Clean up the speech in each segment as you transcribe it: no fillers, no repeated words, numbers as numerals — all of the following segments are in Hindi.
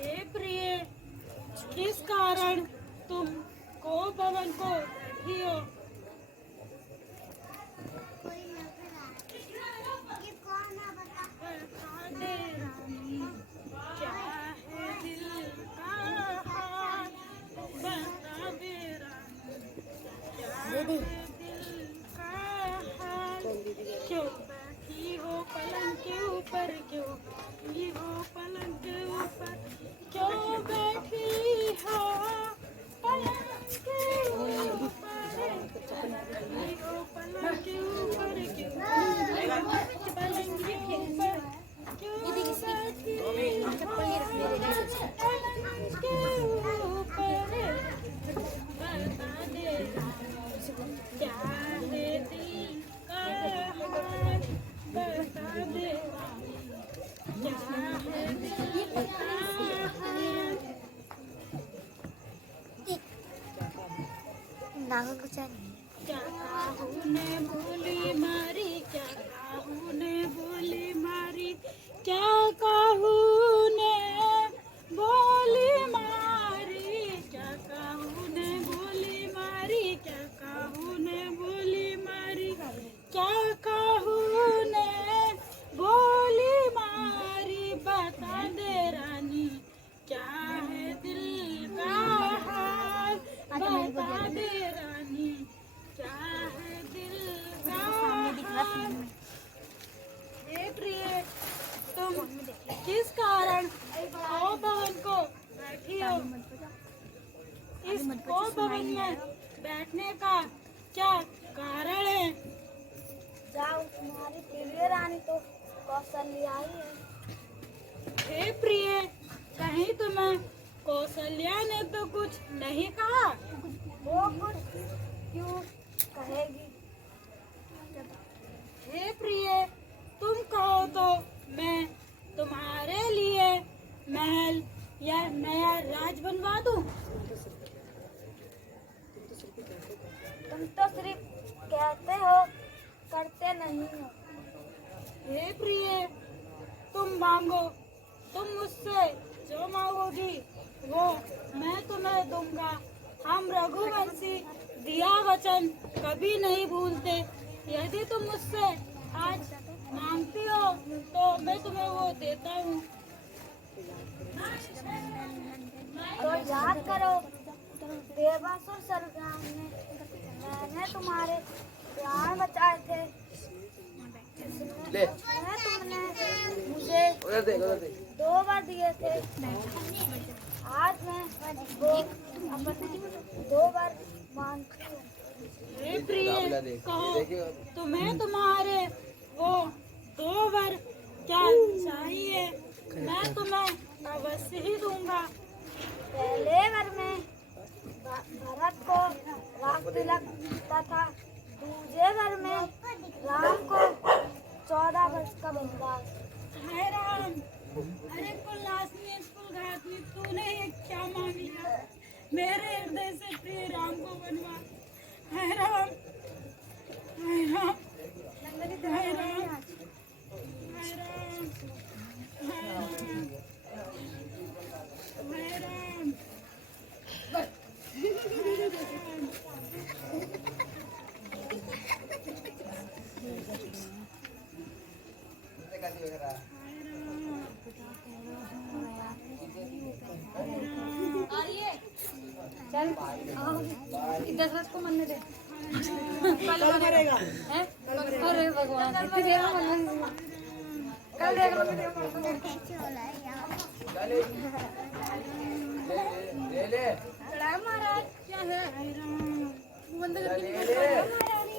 हे प्रिय, किस कारण तुम को भवन को बैठी हो? बता दे रानी, क्या है दिल का हाल? बता दे रानी, क्या है दिल का हाल? क्यों बैठी हो पलंग के ऊपर, क्यों बैठी हो पलंग के ऊपर, क्यों बैठी हो पलंग के ऊपर, बैठी हो पलंग के ऊपर, क्यों बैठी हो पलंग के ऊपर, क्यों बैठी हो पलंग के ऊपर? बता दे क्या है दिल का हाल? बता दे क्या है दिल का हाल? क्या काहू ने बोली मारी, क्या काहू ने बोली मारी, क्या काहू ने बोली मारी, क्या काहू ने बोली मारी, क्या काहू ने बोली मारी, क्या काहू ने बोली मारी? बता दे रानी, क्या है दिल का हाल? बता दे रानी, क्या है दिल का हाल? हे प्रिय, तुम किस कारण को भवन को बैठी हो? इस को भवन में बैठने का क्या कारण है? जाओ, तुम्हारी प्रिय रानी तो कौशल्या ही है। हे प्रिय, कहीं तुम्हें कौशल्या ने तो कुछ नहीं कहा? वो कुछ क्यों कहेगी? हे प्रिय, तुम कहो तो मैं तुम्हारे लिए महल या नया राज बनवा दूं? तुम तो सिर्फ कहते हो, करते नहीं हो। हे प्रिय, तुम मांगो, तुम मुझसे जो मांगोगी वो मैं तुम्हें दूंगा। हम रघुवंशी दिया वचन कभी नहीं भूलते। यदि तुम मुझसे आज मांगती हो तो मैं तुम्हें वो देता हूँ। तो याद करो, देवासुर सरदार ने मैंने तुम्हारे प्राण बचाए थे। तुमने मुझे 2 बार दिए थे। आज मैं वो अपने 2 बार मांगती हूँ। हे प्रिय, कहो तुम्हें तुम्हारे वो 2 वर क्या चाहिए? मैं तुम्हें अवश्य ही दूंगा। पहले वर में भरत को राग तिलक तथा दूसरे वर में राम को 14 वर्ष का वनवास। हाय राम, अरे कुलासनी कुलघातनी, तूने ये क्या मांग लिया? मेरे हृदय से प्रिय राम को बनवा। हाय राम, हाय राम, हाय राम, हाय राम, हाय राम, हाय राम। चल, दशरथ को मरने दे। कल मरेगा। हैं? अरे भगवान, इतनी देर में मरना। कल देख लो। ले प्रणाम महाराज। क्या है? हाय राम, बंद करके ले महारानी।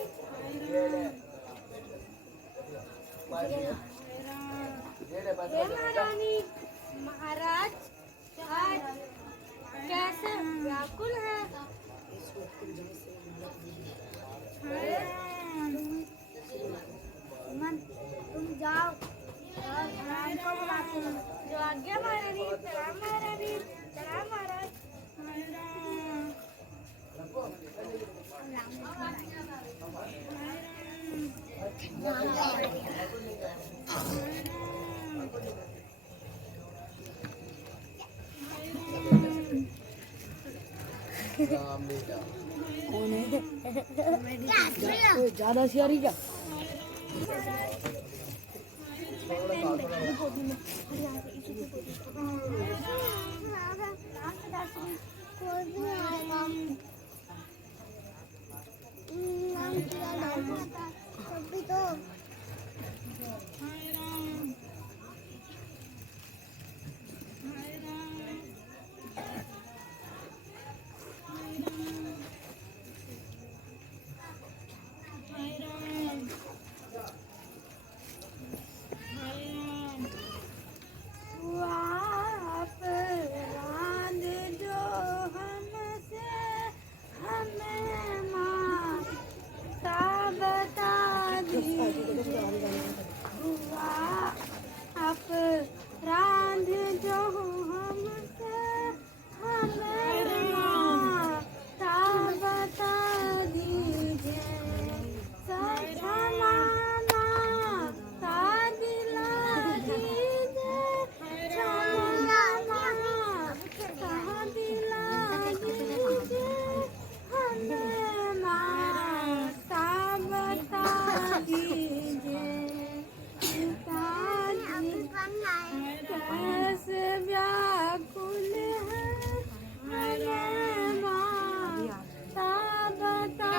हे महारानी, महाराज आज कैसे व्याकुल है? मन, तुम जाओ और राम को बुलाते हो। जो आज्ञा महारानी। प्रणाम महारानी। प्रणाम महाराज। कौन है? ज्यादा सियारी क्या? अपराध जो हमसे हमें माता बता दीजिए, क्षमा माता दिला दीजिए, क्षमा माता दिला दीजिए, हमें माता बता दीजिए। कैसे व्याकुल है हमें माता बता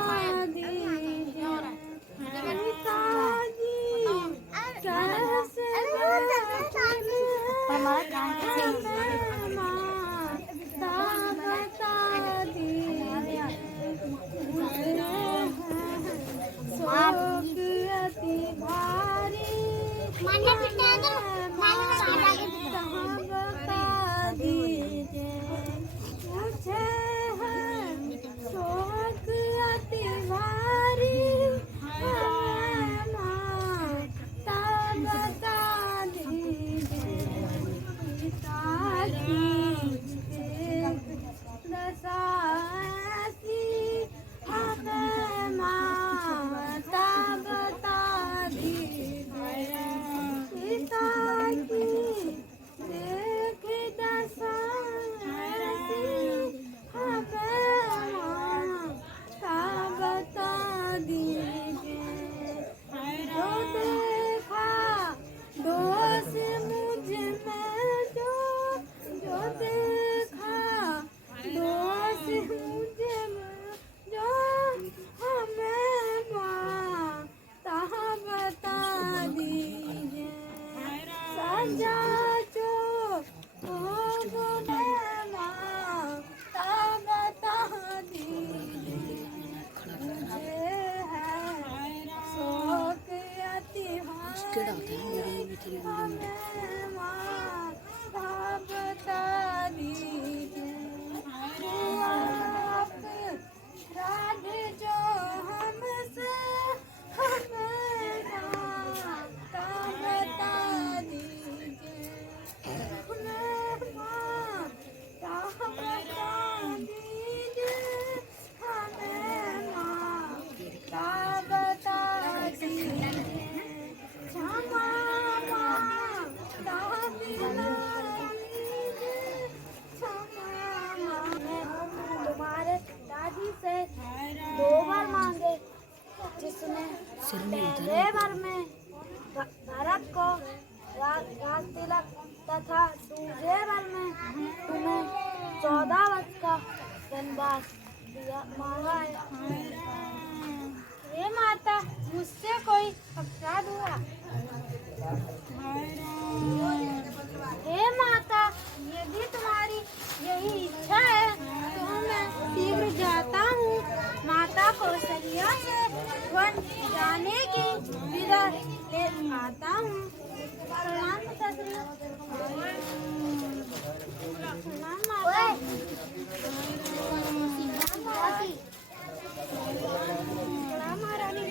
दीजिए, पिताजी कैसे व्याकुल है हमें माता बता दीजिए। शोक अति भारी बता दीजिए, मुझे है शोक अति भारी, हमें माता बता दीजिए। पिताजी दशा ऐसी, हमें माता बता दीजिए। पिता की देख दशा ऐसी, हमें माता बता दीजिए। जो देखा दोष मुझ में, जो देखा दोष मुझ में, जो हमें माता बता दीजिए। सजा जो हो माता बता दीजिए। मुझे है शोक अति भारी, हमें माता बता दीजिए। अपराध जो हमसे हमें माता बता दीजिए, हमें माता बता दीजिए, हमें माता बता दीजिए। क्षमा माता दिला दीजिए, क्षमा तुम्हारे दादी से 2 बार मांगे, जिसमें पहले बार में भरत को राज तिलक तथा दूसरे बार में तुम्हें 14 वर्ष का वनवास दिया मांगा है। हे माता, मुझसे कोई अपराध हुआ? हे माता, यदि तुम्हारी यही इच्छा है तो मैं शीघ्र जाता हूँ। माता कौशल्या से वन जाने की विदा ले आता हूँ। प्रणाम पिताश्री। प्रणाम माता। प्रणाम महारानी।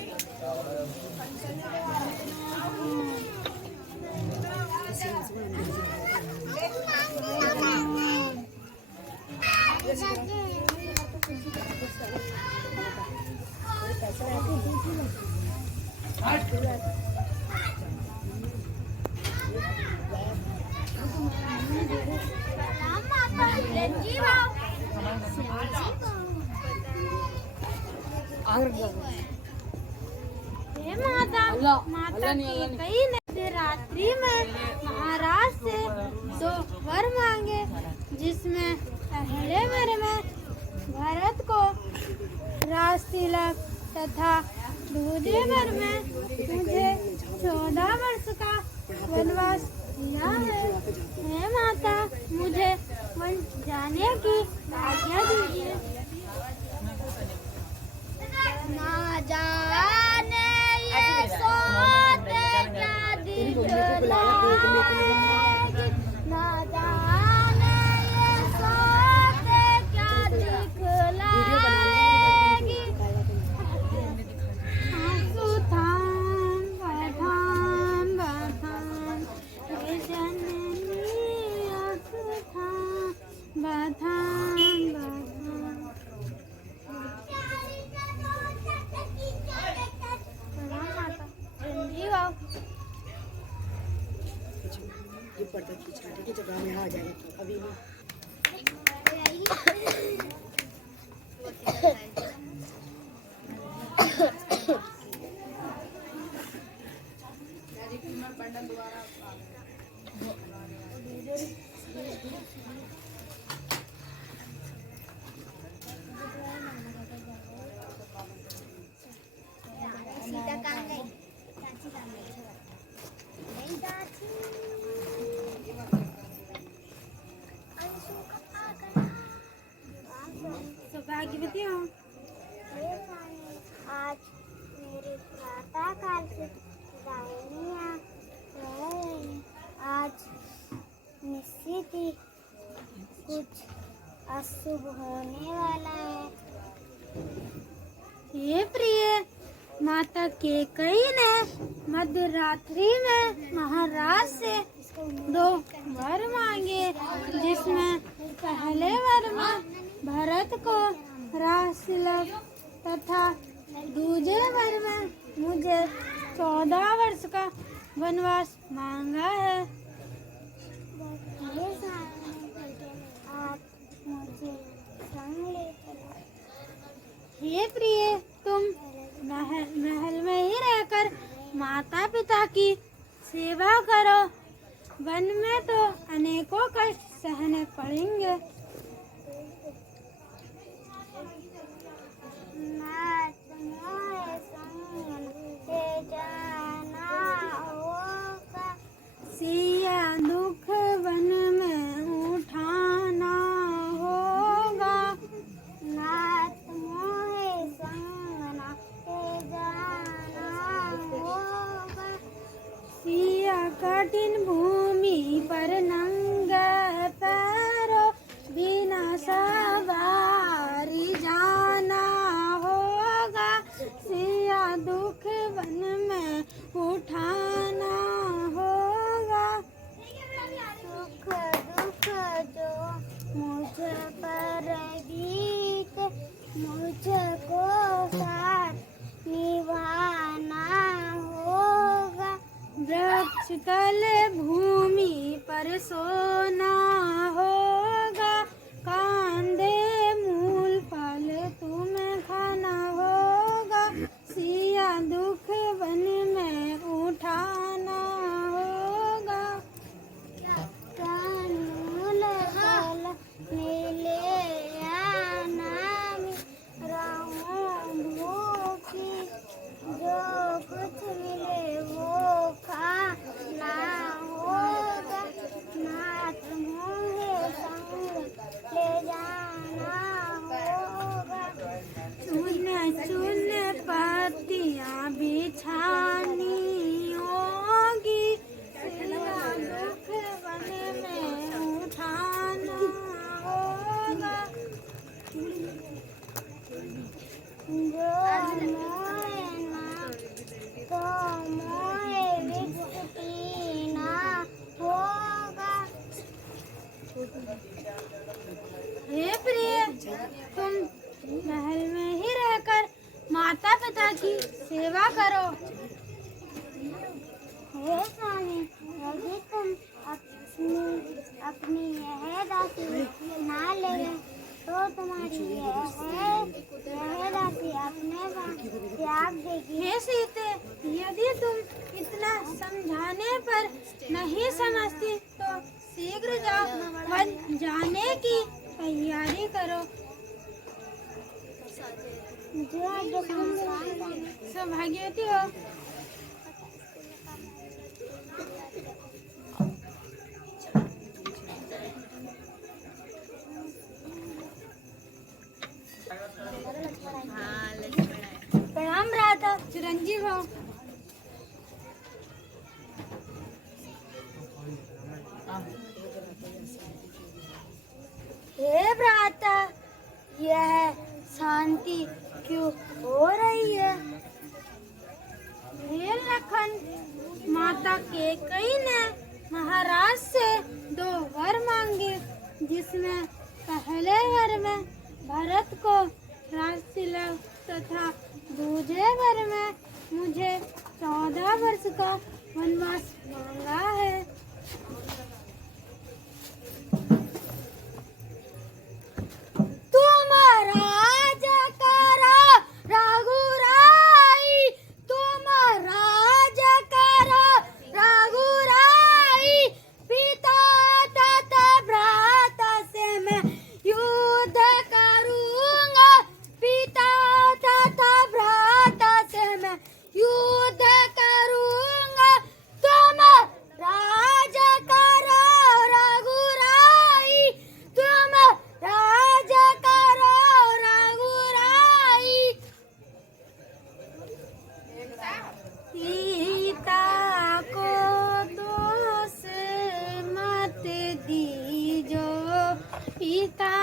प्रणाम माता। हे माता, माता कैकेयी ने रात्रि में महाराज से 2 वर मांगे, जिसमें पहले वर में भरत को राज तिलक तथा दूसरे वर में मुझे 14 वर्ष का वनवास दिया है। हे माता, मुझे वन जाने की आज्ञा दीजिए। ना जाने ये सोते क्या दिखलाएगी, ना जाने ये सोते क्या दिखलाएगी। आंसू थाम बथाम बथाम, हे जननी आंसू थाम बथाम बथाम। की जगह में आ जाएगा अभी नहीं। सौभाग्यवती हूँ। आज मेरे प्रातः काल से दाहिनियाँ रह रही। आज निश्चित ही कुछ अशुभ होने वाला है। हे प्रिय, माता कैकेयी ने मध्य रात्रि में महाराज से 2 वर मांगे, जिसमें पहले वर में भरत को राज तिलक तथा दूसरे वर में मुझे 14 वर्ष का वनवास मांगा है। आप मुझे संग ले चलो। हे प्रिय, तुम महल में ही रहकर माता पिता की सेवा करो। वन में तो अनेकों कष्ट सहने पड़ेंगे। सिया दुख वन में उठाना होगा, नाथ मोहे संगना ते जाना होगा। सिया कठिन भूमि पर नंगे पैरों बिना सवारी जाना होगा। सिया दुख वन में उठाना होगा। सुख दुख जो मुझ पर बीते, मुझको साथ निभाना होगा। वृक्ष तले भूमि पर सोना होगा। कांदे मूल फल तुम्हें खाना होगा। सिया दुख वन में उठाना होगा। कानूल फल मिले आना रहूं भूखी, जो कुछ मिले वो खाना होगा। नाथ मोहे संग ले जाना होगा। चुन चुन पत्तियां बिछानी होगी। सिया दुख वन में उठाना होगा। जो मोहे ना तो मोहे विष पीना होगा। हे प्रिय, तुम महल में ही रहकर माता पिता की सेवा करो। हे स्वामी, यदि तुम अपनी यह राशि ना ले तो तुम्हारी यह राशि अपने त्याग देगी। हे सीते, यदि तुम इतना समझाने पर नहीं समझती तो शीघ्र जाओ, वन जाने की तैयारी करो। सौभाग्यवती हो। प्रणाम भ्राता। चिरंजीव हो। हे भ्राता, यह शांति क्यों हो रही है? हे लखन, माता कैकेयी ने महाराज से 2 वर मांगे, जिसमें पहले वर में भरत को राजतिलक तथा दूसरे वर में मुझे 14 वर्ष का वनवास मांगा है। तुम राज करो रघुराई, तुम राज करो रघुराई, पिता तथा भ्राता से मैं युद्ध करूंगा, पिता तथा भ्राता से मैं युद्ध करूंगा। तुम राज करो रघुराई, तुम राज करो रघुराई। सीता को दोष मत दीजो, पिता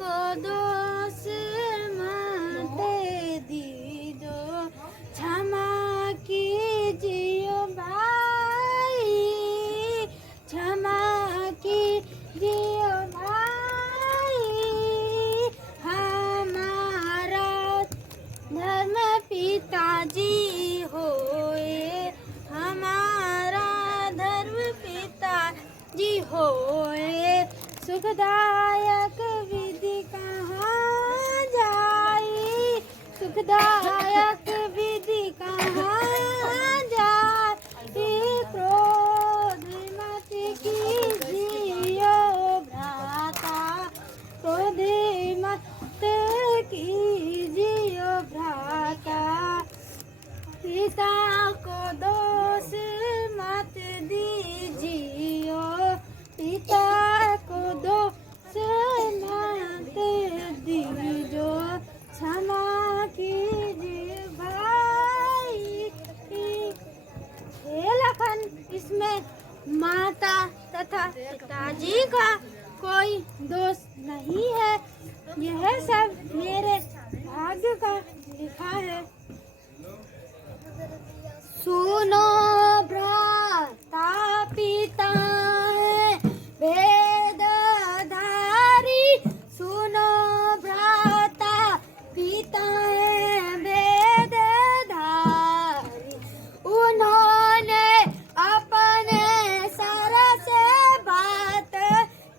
को दोष मत दीजो, क्षमा कीजियो भाई, क्षमा कीजियो भाई। हमारा धर्म पिताजी होए, हमारा धर्म पिताजी होए, सुखदायक विधि कहाँ जाई, सुखदायक विधि कहाँ जाई। क्रोध मत कीजियो भ्राता, क्रोध मत कीजियो भ्राता, पिता को दोष मत दीजियो, पिता को दोष मत दीजियो, क्षमा कीजिए भाई। हे लखन, इसमें माता तथा पिताजी का कोई दोष नहीं है, यह सब मेरे भाग्य का लिखा है। सुनो भ्राता, पिता है वेद धारी, सुनो भ्राता, पिता है वेद धारी। उन्होंने अपने सर से बात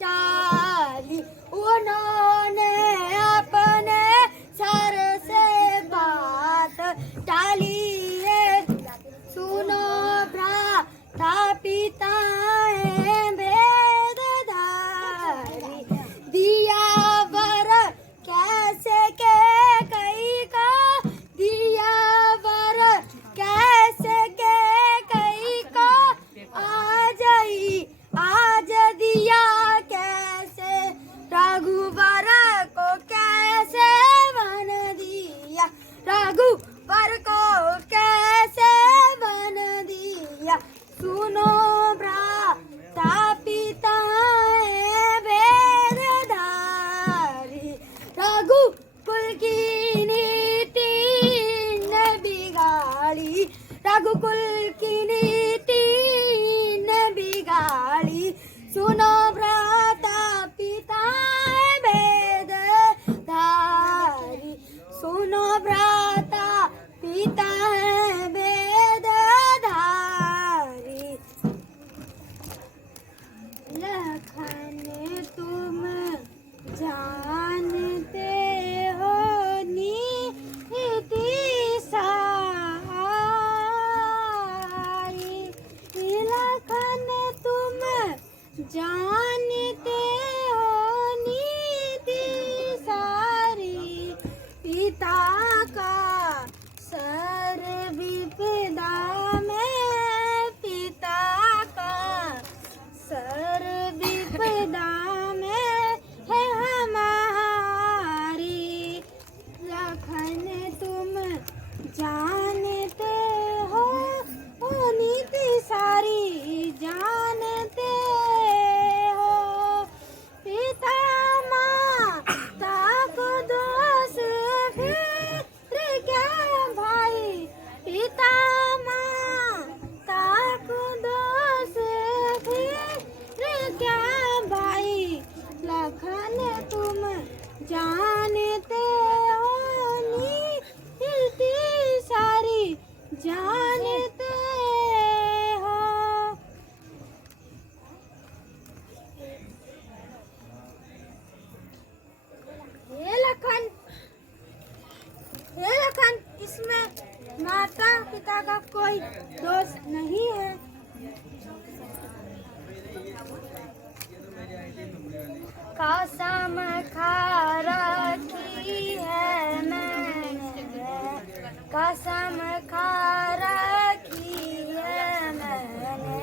टाली, उन्होंने अपने सर से बात टाली। सुनो भ्राता, पिता है वेद धारी, दिया वर कैसे कैकेयी का, दिया वर कैसे कैकेयी का, आज दिया कैसे रघुवर को, कैसे वन दिया रघुवर को, कैसे वन दिया। सुनो भ्राता, पिता है वेद धारी, रघुकुल की नीति ने बिगाड़ी, रघुकुल की नीति ने बिगाड़ी। सुनो भ्राता, पिता है वेद धारी, सुनो भ्राता, पिता है वेद धारी। लखन तुम जान जानते हो नीति सारी, पिता का सर विपदा में, पिता का सर विपदा में है हमारी। लखन तुम जानते हो ओ नीति सारी, जानते हो। पिता माता को दोष फिर क्या भाई, पिता माता को दोष फिर क्या भाई। लखन तुम जानते हो नीति सारी, जानते हो। हे लखन, इसमें माता पिता का कोई दोष नहीं है। कसम खा रखी है मैंने, कसम खा रखी है मैंने,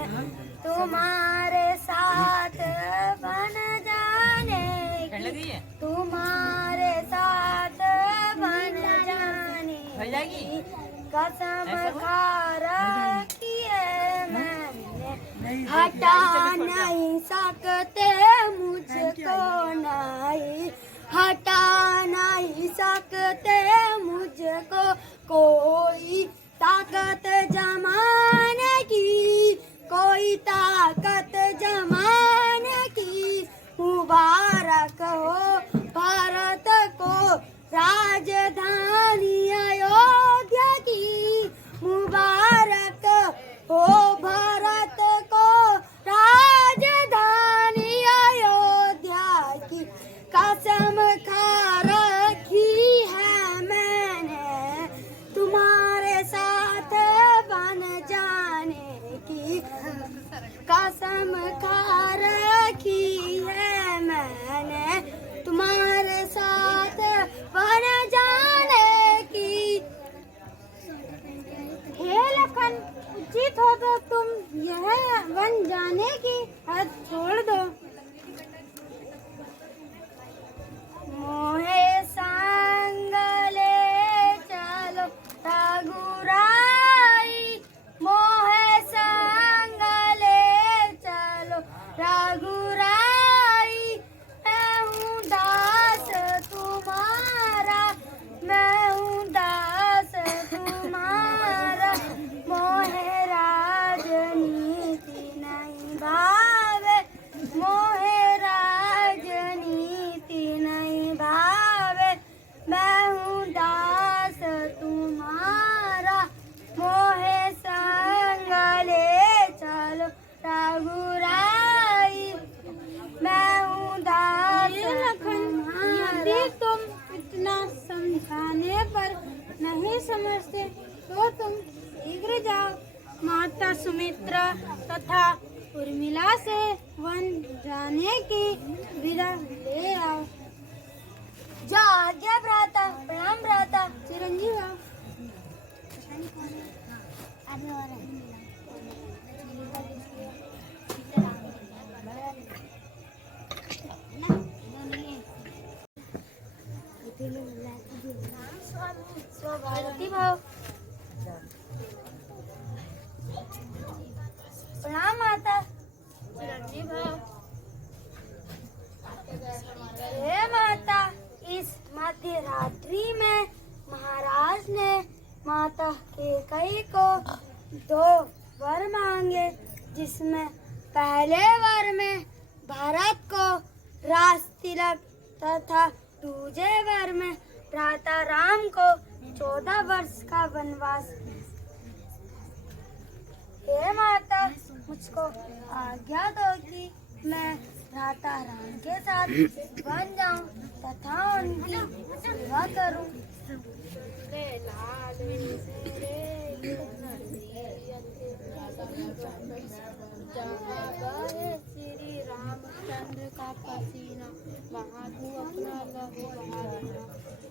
तुम्हारे साथ बन जाने की, तुम्हारे साथ बन जाने की कसम खा रखी है मैंने। हटा नहीं सकते मुझको नहीं, हटा नहीं सकते मुझको कोई ताकत जमाने की, कोई ताकत जमाने की। मुबारक हो भारत को राजधानी अयोध्या की, मुबारक हो भारत को राजधानी अयोध्या की। कसम खा रखी है मैंने तुम्हारे साथ बन जाने की, कसम खा रखी है मैंने तुम्हारे साथ बन जाने की। हे लखन, उचित हो तो तुम यह बन जाने की हद छोड़ दो। मोहे संग ले चलो रघुराई, मोहे संग ले चलो रघुराई। मैं हूँ दास तुम्हारा, मैं हूँ दास तुम्हारा। मोहे राजनीति नहीं भावे, मोहे राजनीति नहीं भावे। मैं हूँ दास तुम्हारा, मोहे संग ले चलो रघुराई। मैं हूँ दास तुम्हारा। यदि तुम इतना समझाने पर नहीं समझते तो तुम शीघ्र जाओ, माता सुमित्रा तथा उर्मिला से वन जाने की विदा ले आओ। जा आज्ञा भ्राता, प्रणाम भ्राता। चिरंजीव आओ। स्वाभारती भाव। प्रणाम माता। चिरंजीव भाव। हे माता, इस मध्य रात्रि में महाराज ने माता कैकेयी को 2 वर मांगे, जिसमें पहले वर में भरत को राज तिलक तथा दूसरे वर में भ्राता राम को 14 वर्ष का वनवास। हे माता, मुझको आज्ञा दो कि मैं भ्राता राम के साथ बन जाऊं तथा उनकी सेवा करूं। श्री रामचंद्र का पसीना, वहाँ तू अपना लहू बहा देना,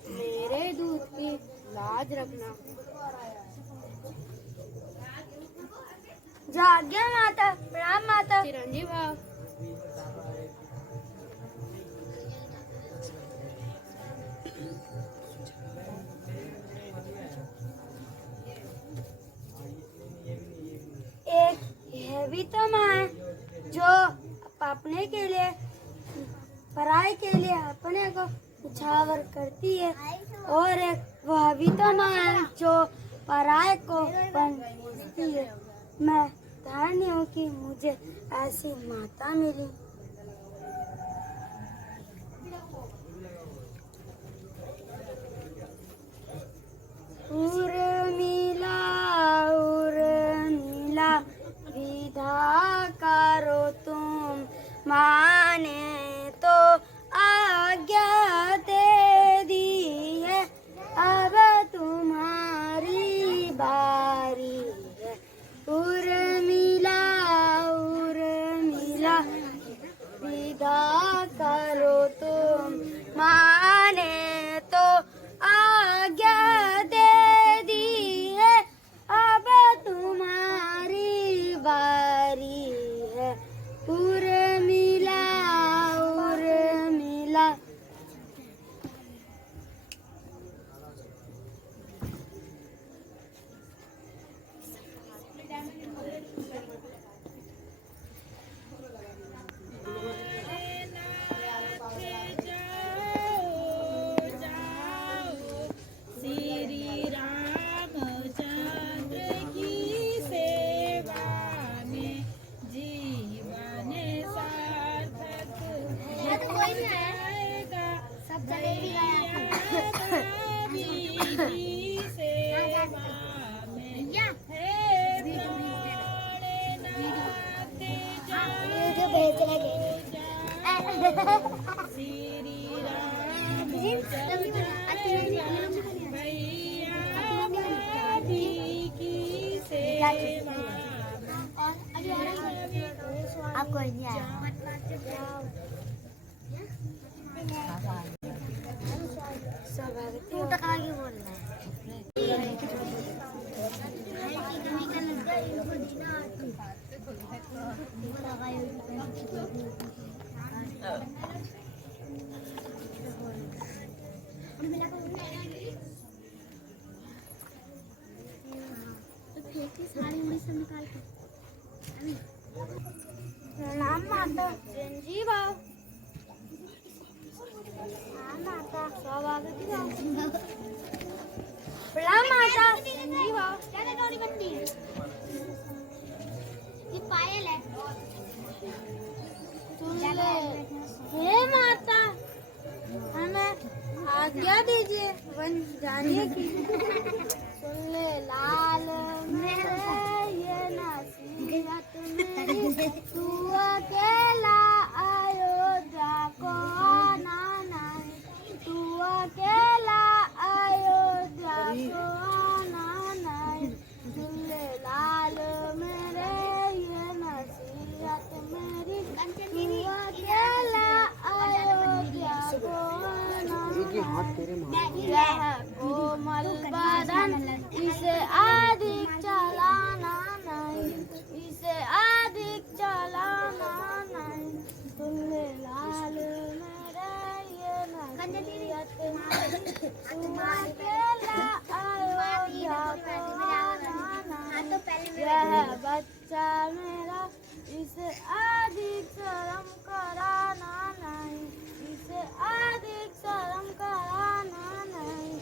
मेरे दूध की लाज रखना। जाग्या माता, प्रणाम माता। चिरंजीव भाव। एक यह भी तो माँ है जो अपने के लिए, पराये के लिए अपने को उछावर करती है, और एक वह भी तो माँ है जो पराये को बनती है। मैं धन्य हूँ कि मुझे ऐसी माता मिली। उर्मिला उर्मिला विधा करो तुम, माने तो आज्ञा दे दी है, अब तुम्हारी बारी है। उर्मिला उर्मिला विदा करो तुम, माने तो आज्ञा दे दी है, अब तुम्हारी बारी है। उर्मिला उर्मिला। श्री रामचंद्र की सेवा में जीवन सार्थक जाएगा। भैया भाभी की सेवा में हे प्राणनाथ जाओ श्री रामचंद्र भैया भाभी की सेवा आपको नहीं आया। तू टका की बोल रहा प्रणाम माता। चिरंजीव भाव। हाँ माता। स्वागत है। प्रणाम माता। चिरंजीव भाव। क्या दौड़ी बनती है? ये पायल है। हे माता, हमें आज्ञा दीजिए वन जाने की। सुन ले लाल मेरे ये नसीहत मेरी, तू अकेला अयोध्या को आना नहीं, तू अकेला अयोध्या को आना नहीं। सुन ले लाल मेरे ये नसीहत मेरी, तू अकेला अयोध्या को आना नहीं। यह कोमल बदन इसे अधिक चलाना नहीं, इसे अधिक चलाना नहीं। सुन ले लाल मेरे ये नसीहत मेरी, तू अकेला अयोध्या को आना नहीं। यह बच्चा मेरा इसे अधिक शर्म कराना नहीं, इसे अधिक शर्म कराना नहीं।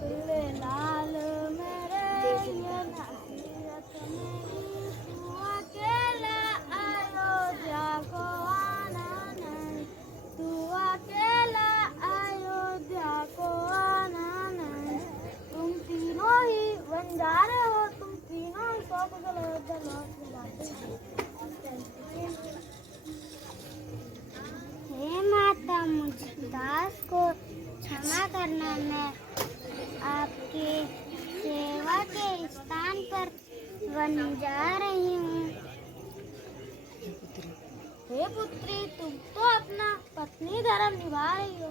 सुन ले लाल मेरे ये नसीहत मेरी, तू अकेला अयोध्या को आना नहीं, तू अकेला अयोध्या को आना नहीं। तुम तीनों ही बंजारे हो, तुम तीनों ही सकुशल अयोध्या लौट के जाते हो। हे माता, मुझ दास को क्षमा करना। मैं आपकी सेवा के स्थान पर वन जा रही हूँ। हे पुत्री, तुम तो अपना पत्नी धर्म निभा रही हो।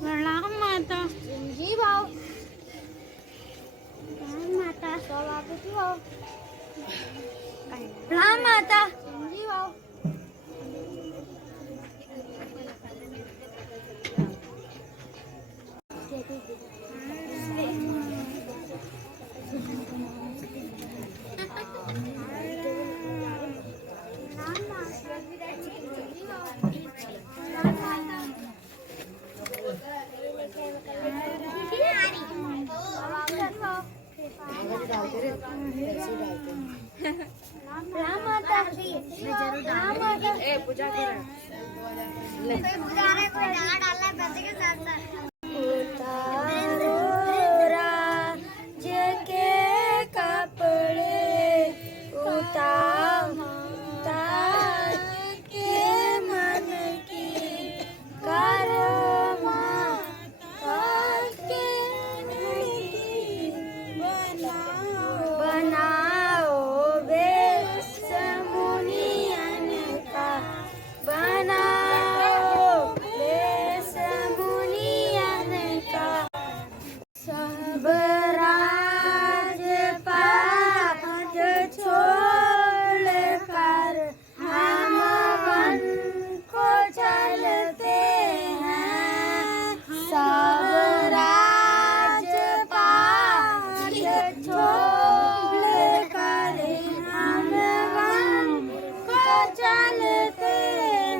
प्रणाम माता। जी भाव। माता सौभाग्यवती भाव। प्रणाम माता। जी भाव। डालते रहे, ऐसे ही डालते हैं। प्रणाम माता। प्रणाम माता। पूजा करें। उतारो राज के कपड़े, उतार के मन की कर्मा के बनाओ वेश मुनियन का, बनाओ वेश मुनियन का। सब राजपाट छोड़ कर हम वन को चलते हैं। सब राजपाट छोड़ कर हम वन को चलते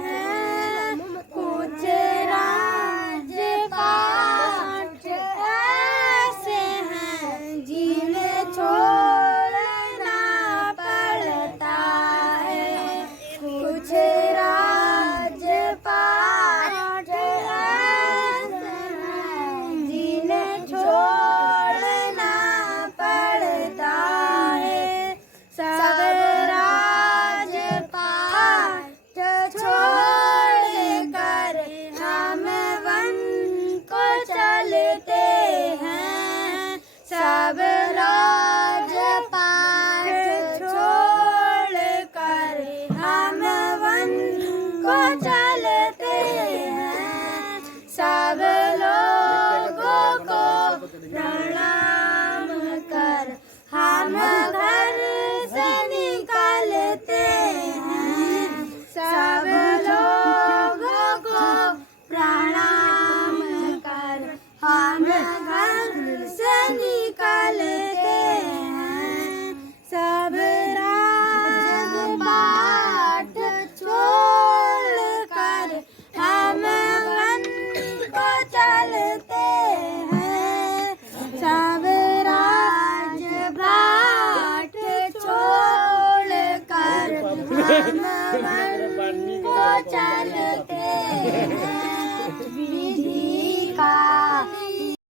हैं। कुछ राजपाट ऐसे हैं जिन्हें छोड़ना पड़ता है। कुछ राजपाट ऐसे हैं जिन्हें छोड़ना पड़ता है। सब राजपाट छोड़ कर हम वन को चलते हैं। सब राजपाट छोड़ कर हम वन को चलते हैं। सब लोगों को प्रणाम कर हम घर से निकलते हैं। सब लोगों को प्रणाम कर हम घर से निकलते हैं। सब राजपाट छोड़ कर हम वन को चलते हैं। सब राजपाट छोड़ कर हम वन को चलते हैं।